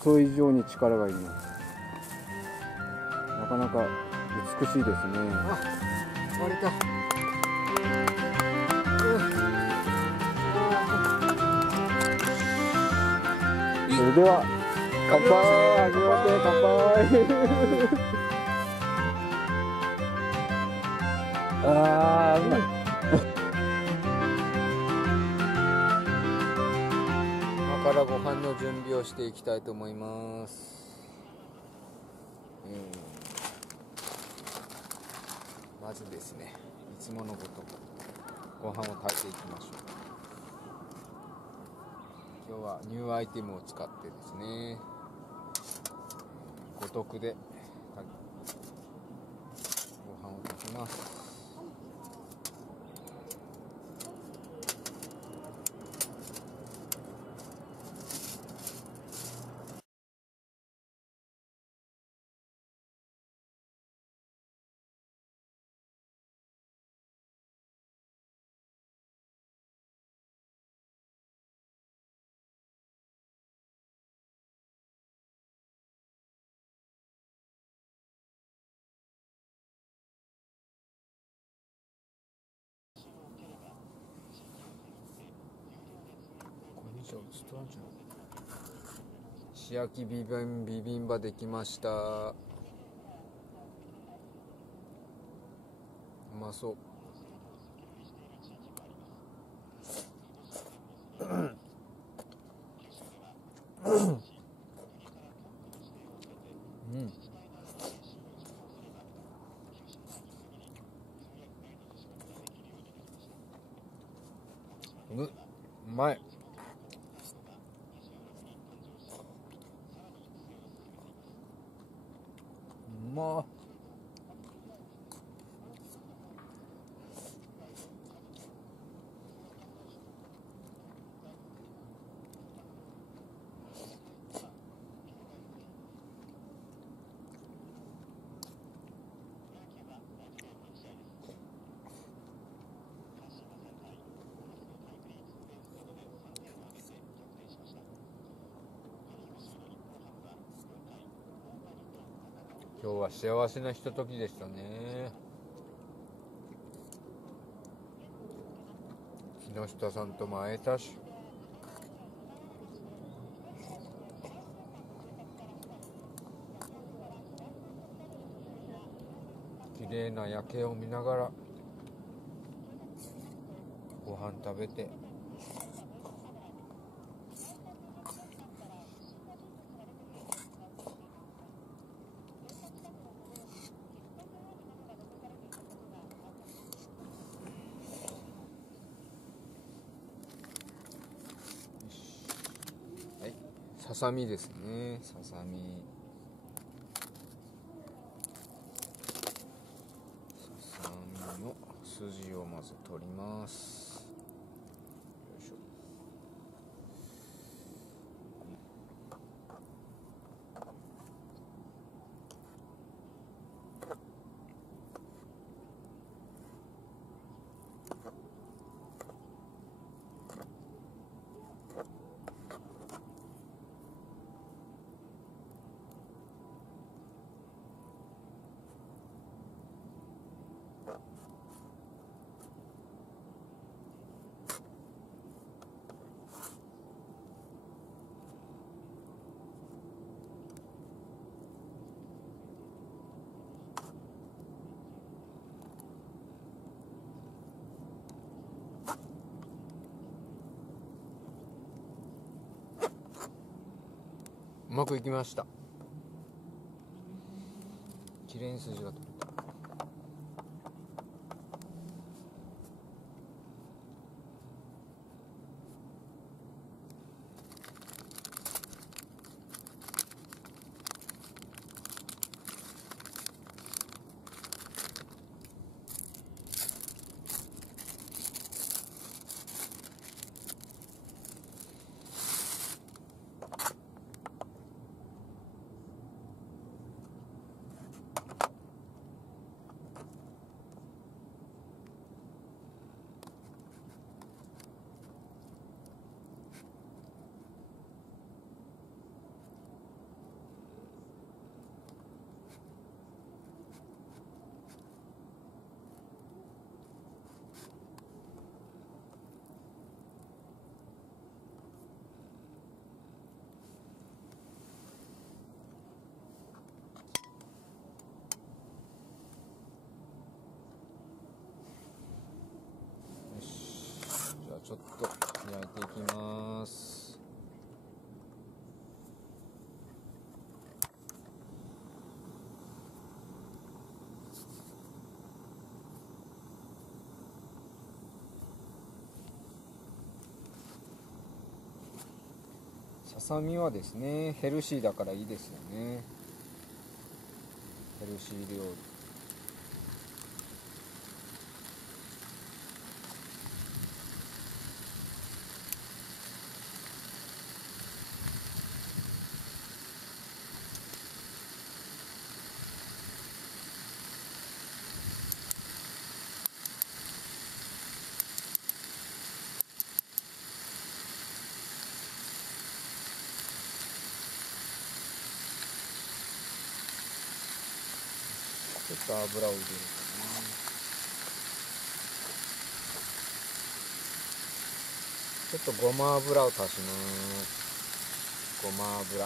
それ以上に力がいります。なかなか美しいですね。あ、割れた。それでは乾杯、始まって乾杯。あー、うまい。今からご飯の準備をしていきたいと思います。まずですね、いつものごとくご飯を炊いていきましょう。今日はニューアイテムを使ってですね、五徳でご飯を炊きます。石焼きビビンバできました。うまそう。うまい。うまっ。今日は幸せなひとときでしたね。木下さんとも会えたし、綺麗な夜景を見ながらご飯食べて、はい、ささみですね。ささみの筋をまず取ります。よいしょ。うまくいきました。きれいに筋が取れた。ちょっと焼いていきます。ささみはですね、ヘルシーだからいいですよね。ヘルシー料理。ちょっと油を入れるかな。ちょっとごま油を足します。ごま油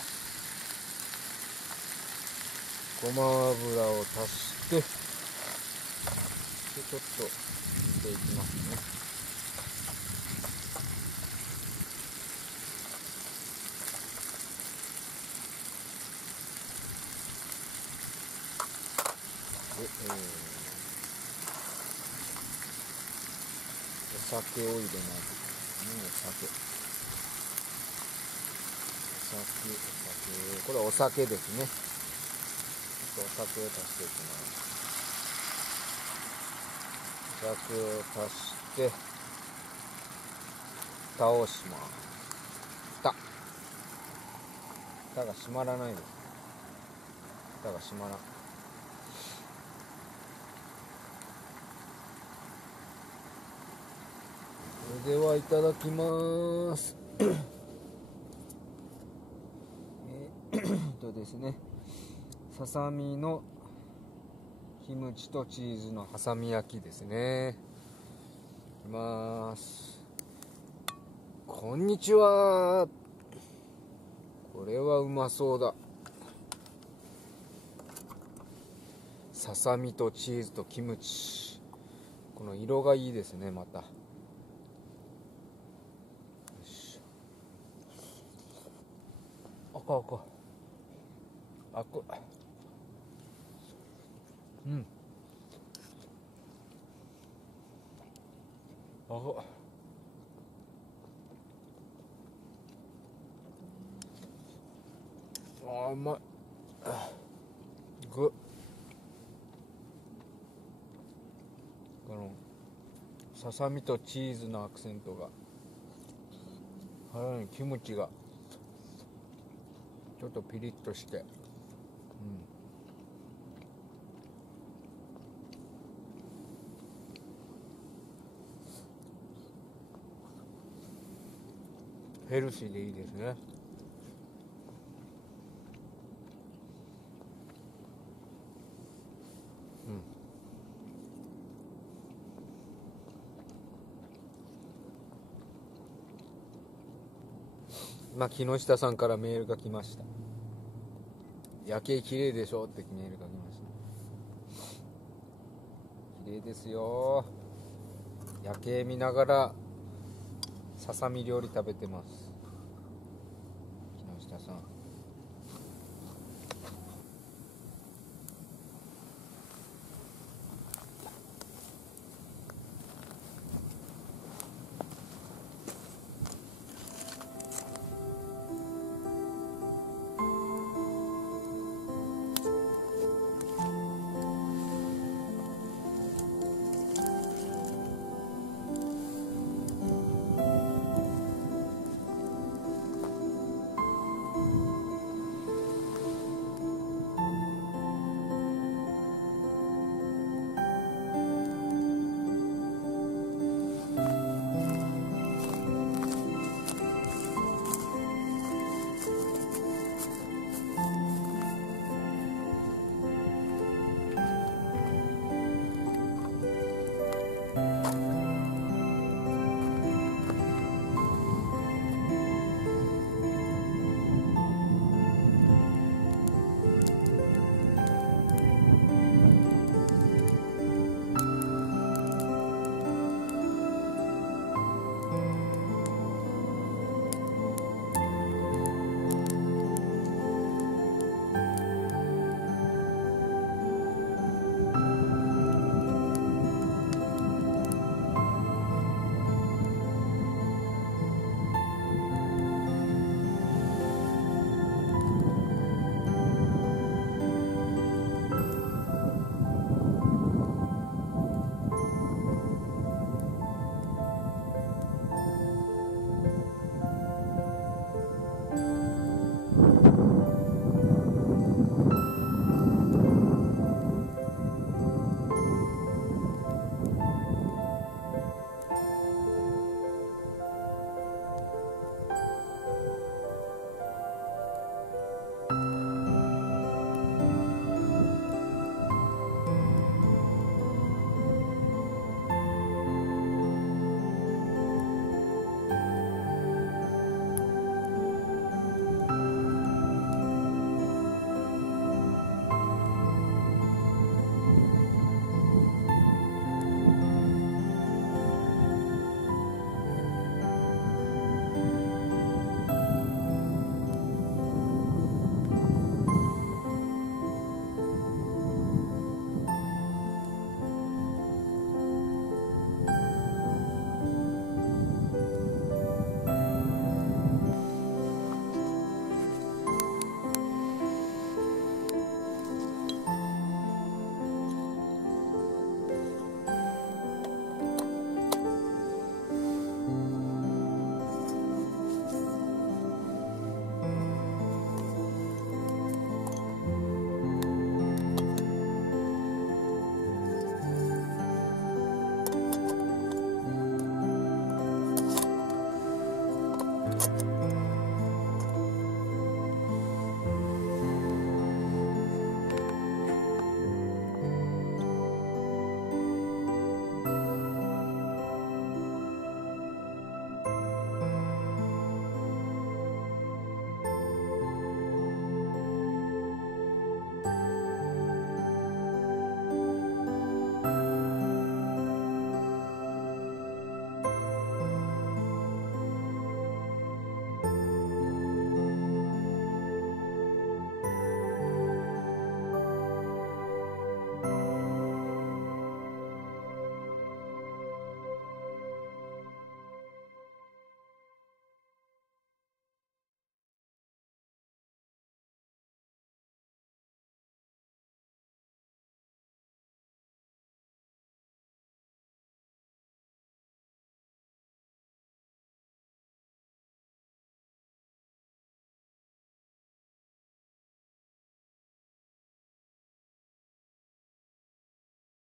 を足して、でちょっとしていきますね。で、お酒を入れます。これお酒ですね。ちょっとお酒を足していきます。お酒を足して蓋をします。蓋が閉まらないです。蓋が閉まらん。それではいただきますですね、ささみのキムチとチーズの挟み焼きですね。いきます。こんにちは。これはうまそうだ。ささみとチーズとキムチ、この色がいいですね。また赤うん、うまい。このささみとチーズのアクセントが、腹にキムチがちょっとピリッとして、ヘルシーでいいですね。木下さんからメールが来ました。夜景綺麗でしょってメールが来ました。綺麗ですよ。夜景見ながらささみ料理食べてます。木下さん。